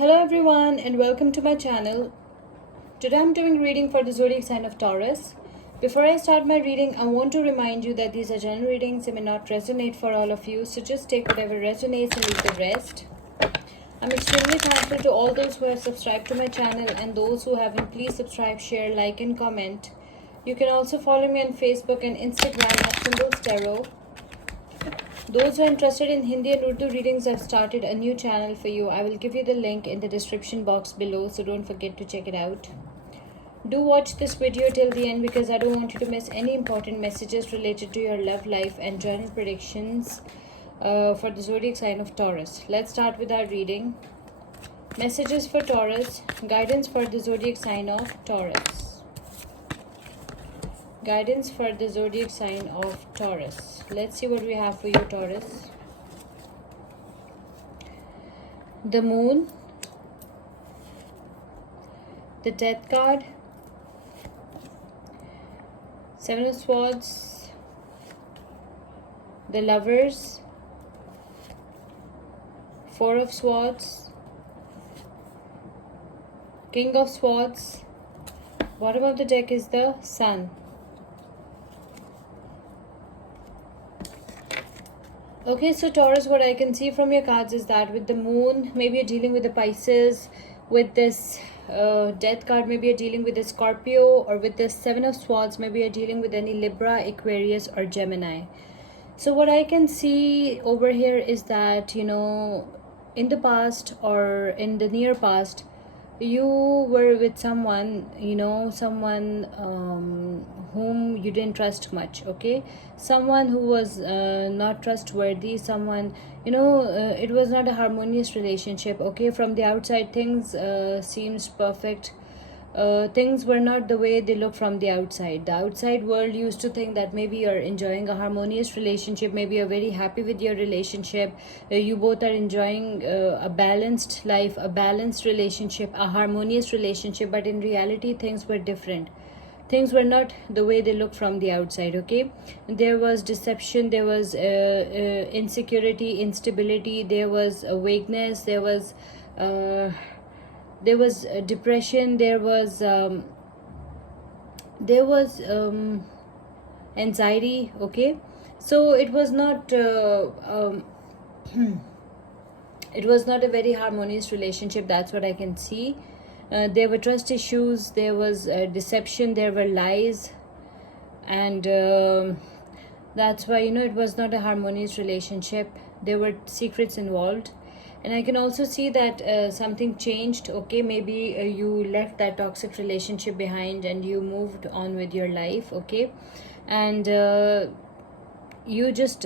Hello everyone and welcome to my channel. Today I'm doing reading for the zodiac sign of Taurus. Before I start my reading, I want to remind you that these are general readings and may not resonate for all of you, so just take whatever resonates and leave the rest. I'm extremely thankful to all those who have subscribed to my channel, and those who haven't, please subscribe, share, like and comment. You can also follow me on Facebook and Instagram at Symbols Tarot. Those who are interested in Hindi and Urdu readings, I've started a new channel for you. I will give you the link in the description box below, so don't forget to check it out. Do watch this video till the end because I don't want you to miss any important messages related to your love life and general predictions for the zodiac sign of Taurus. Let's start with our reading. Messages for Taurus, guidance for the zodiac sign of Taurus. Guidance for the zodiac sign of Taurus. Let's see what we have for you, Taurus. The Moon, the Death card, Seven of Swords, the Lovers, Four of Swords, King of Swords. Bottom of the deck is the Sun. Okay, so Taurus, what I can see from your cards is that with the Moon, maybe you're dealing with the Pisces. With this Death card, maybe you're dealing with a Scorpio. Or with this Seven of Swords, maybe you're dealing with any Libra, Aquarius or Gemini. So what I can see over here is that, in the past or in the near past, you were with someone, someone whom you didn't trust much, okay? Someone who was not trustworthy, someone, it was not a harmonious relationship, okay? From the outside, things seems perfect. Things were not the way they look from the outside. The outside world used to think that maybe you're enjoying a harmonious relationship, maybe you're very happy with your relationship, you both are enjoying a balanced life, a balanced relationship, a harmonious relationship, but in reality things were different. Things were not the way they look from the outside, okay? There was deception, there was insecurity, instability, there was vagueness, there was depression, there was anxiety, okay? So it was not it was not a very harmonious relationship. That's what I can see. There were trust issues, there was deception, there were lies, and that's why, it was not a harmonious relationship. There were secrets involved. And I can also see that something changed, okay? Maybe you left that toxic relationship behind and you moved on with your life, okay? And you just,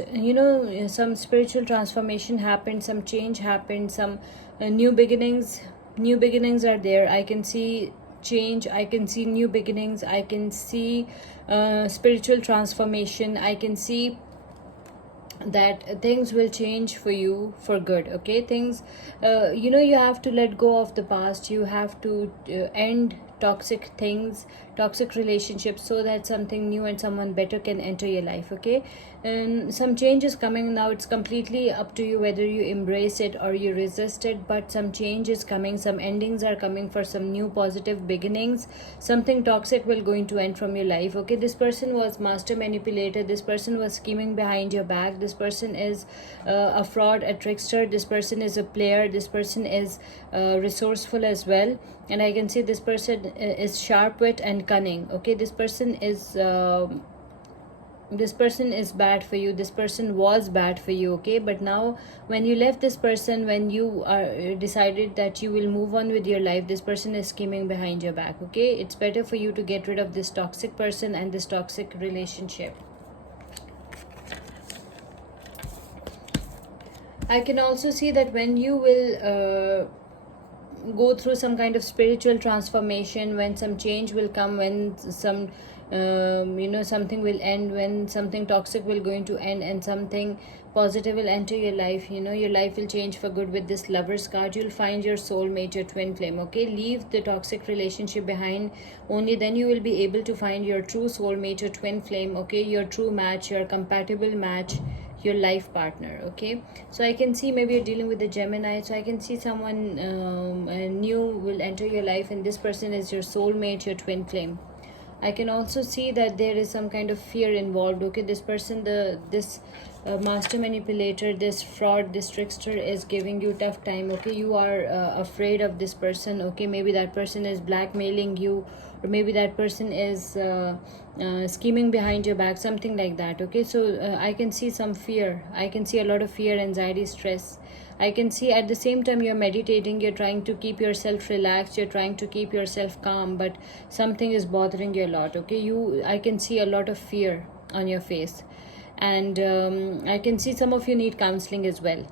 some spiritual transformation happened, some change happened, some new beginnings are there. I can see change, I can see new beginnings, I can see spiritual transformation, I can see that things will change for you for good, okay? Things, you have to let go of the past, you have to end toxic things, toxic relationships, so that something new and someone better can enter your life, okay? And some change is coming now. It's completely up to you whether you embrace it or you resist it, but some change is coming, some endings are coming for some new positive beginnings. Something toxic will going to end from your life, okay? This person was master manipulator, this person was scheming behind your back, this person is a fraud, a trickster, this person is a player, this person is resourceful as well. And I can see this person is sharp-wit and cunning, okay? This person is bad for you, this person was bad for you, okay? But now when you left this person, when you are decided that you will move on with your life, this person is scheming behind your back, okay? It's better for you to get rid of this toxic person and this toxic relationship. I can also see that when you will go through some kind of spiritual transformation, when some change will come, when some something will end, when something toxic will going to end and something positive will enter your life, your life will change for good. With this Lovers card, you'll find your soulmate, your twin flame, okay? Leave the toxic relationship behind, only then you will be able to find your true soulmate, your twin flame, okay? Your true match, your compatible match, your life partner. Okay, so I can see maybe you're dealing with a Gemini, so I can see someone new will enter your life, and this person is your soulmate, your twin flame. I can also see that there is some kind of fear involved. Okay, this person, this master manipulator, this fraud, this trickster is giving you tough time. Okay, you are afraid of this person. Okay, maybe that person is blackmailing you, or maybe that person is scheming behind your back, something like that. Okay, so I can see some fear. I can see a lot of fear, anxiety, stress. I can see at the same time you're meditating, you're trying to keep yourself relaxed, you're trying to keep yourself calm, but something is bothering you a lot. Okay, I can see a lot of fear on your face, and I can see some of you need counseling as well.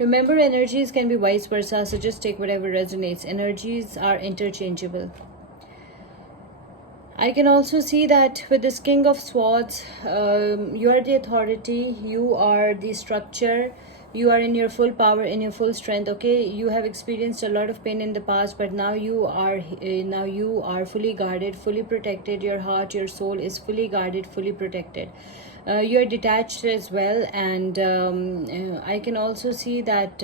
Remember, energies can be vice versa, so just take whatever resonates. Energies are interchangeable. I can also see that with this King of Swords, you are the authority, you are the structure, you are in your full power, in your full strength. Okay, you have experienced a lot of pain in the past, but now you are fully guarded, fully protected. Your heart, your soul is fully guarded, fully protected. You're detached as well, and I can also see that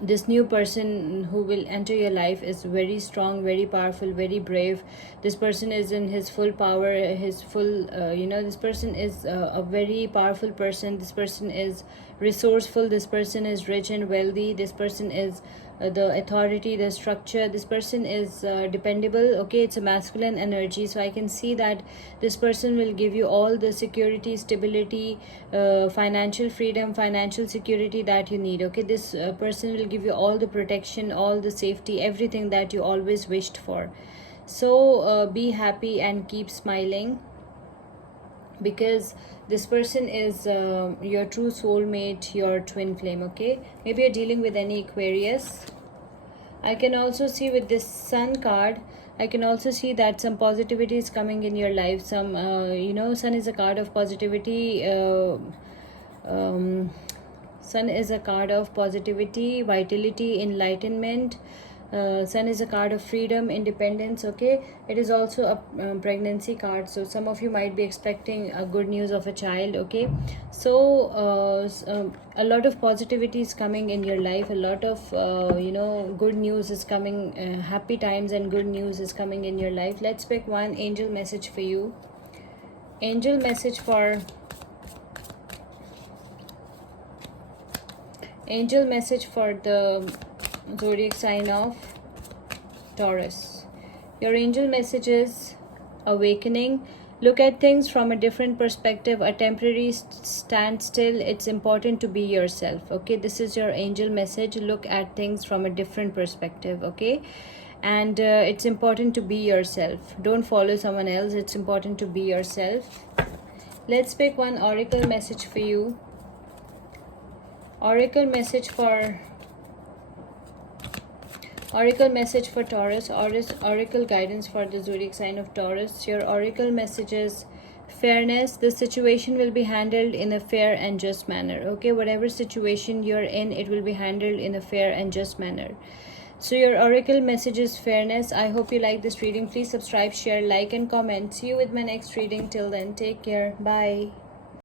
this new person who will enter your life is very strong, very powerful, very brave. This person is in his full power, his full this person is a very powerful person. This person is resourceful, this person is rich and wealthy, this person is the authority, the structure. This person is dependable. Okay, it's a masculine energy, so I can see that this person will give you all the security, stability, financial freedom, financial security that you need. Okay, this person will give you all the protection, all the safety, everything that you always wished for. So be happy and keep smiling, because this person is your true soulmate, your twin flame. Okay, maybe you're dealing with any Aquarius. I can also see with this Sun card, I can also see that some positivity is coming in your life. Some Sun is a card of positivity. Sun is a card of positivity, vitality, enlightenment. Sun is a card of freedom, independence. Okay, it is also a pregnancy card, so some of you might be expecting a good news of a child. Okay, so a lot of positivity is coming in your life, a lot of good news is coming, happy times and good news is coming in your life. Let's pick one angel message for you. Angel message for the zodiac sign of Taurus. Your angel message is awakening. Look at things from a different perspective, a temporary standstill. It's important to be yourself. Okay, this is your angel message. Look at things from a different perspective. Okay, and it's important to be yourself. Don't follow someone else. It's important to be yourself. Let's pick one oracle message for you. Oracle message for Taurus. Oracle guidance for the zodiac sign of Taurus. Your oracle message is fairness. The situation will be handled in a fair and just manner. Okay, whatever situation you're in, it will be handled in a fair and just manner. So your oracle message is fairness. I hope you like this reading. Please subscribe, share, like, and comment. See you with my next reading. Till then, take care. Bye.